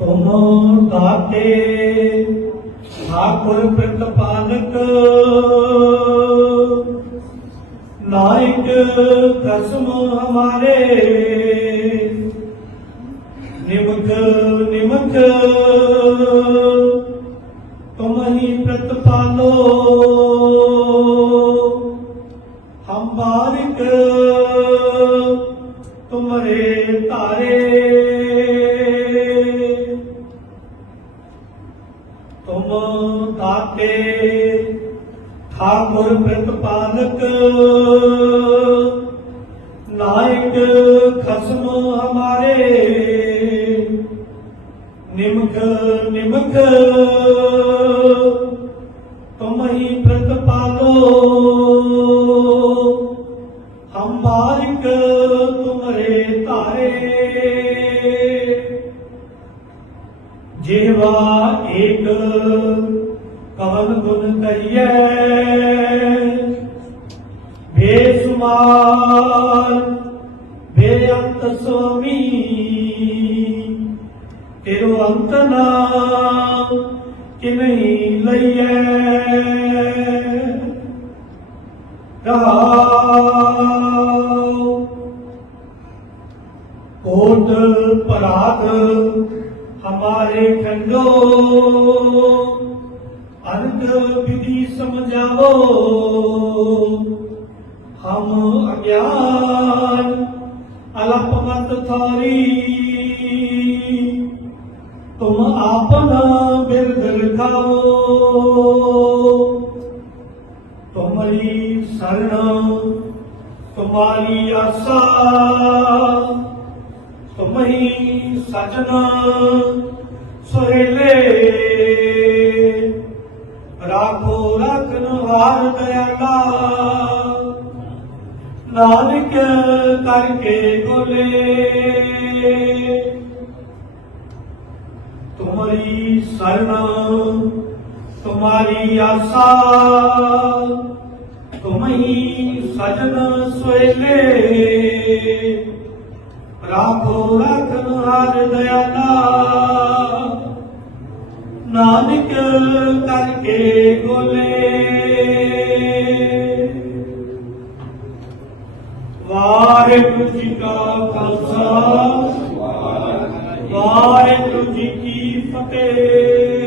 ਤੁਮ ਦਾਤੇ, ਠਾਕੁਰ ਪ੍ਰਤਪਾਲਕ, ਨਾਇਕ ਕਸਮ ਹਮਾਰੇ। ਨਿਮਕ ਨਿਮਕ ਤੁਮ ਪ੍ਰਤਪਾਲੋ। ਹਮ ਬਾਰਿਕ ਤੁਮਰੇ ਧਾਰੇ ਤੁਮ ਦਾਤੇ ਠਾਕੁਰ ਪ੍ਰਤਪਾਲਕ, ਨਾਇਕ ਖਸਮ ਹਮਾਰੇ, ਨਿਮਖ ਨਿਮਖ ਤੁਮ ਹੀ ਪ੍ਰਤਪਾਲੋ ਹਮ ਬਾਰਿਕ ਤੁਮਰੇ ਧਾਰੇ। ਏਕ ਕਵਨ ਗੁਣ ਕਈਐ ਬੇਸੁਮਾਰ ਬੇਅੰਤ ਸੁਆਮੀ, ਤੇਰੋ ਅੰਤ ਨਾ ਕਿਨਹੀ ਲਈਐ। ਕਹਾਉ ਕੋਟ ਪਰਾਤ ਹਮਾਰੇ ਖੰਡੋ ਅਨੰਦ ਵਿਧੀ ਸਮਝਾਵੋ ਹਮ ਅਗਿਆਨ ਅਲਪ ਮਤ ਥਾਰੀ ਤੁਮ ਆਪਨਾ ਬਿਰਦ ਰਖਾਓ ਤੁਮਰੀ ਸਰਣ ਤੁਮਾਰੀ ਆਸਾ ਤੁਮਹੀ ਸਜਣ ਸੁਹੇਲੇ। ਰਾਖੋ ਰਖਨ ਹਾਰ ਦਇਆਲਾ। ਨਾਨਕ ਕਰਕੇ ਗੋਲੇ ਤੁਮਰੀ ਸਰਣ ਤੁਮਾਰੀ ਆਸਾ। ਤੁਮਹੀ ਸਜਣ ਸੁਹੇਲੇ। ਰਾਖੋ ਰਖਨ ਹਰ ਦਇਆਲਾ। ਨਾਨਕ ਕਰਕੇ ਗੋਲੇ ਵਾਹਿਗੁਰੂ ਜੀ ਕਾ ਖਾਲਸਾ। ਵਾਹਿਗੁਰੂ ਜੀ ਕੀ ਫਤਿਹ।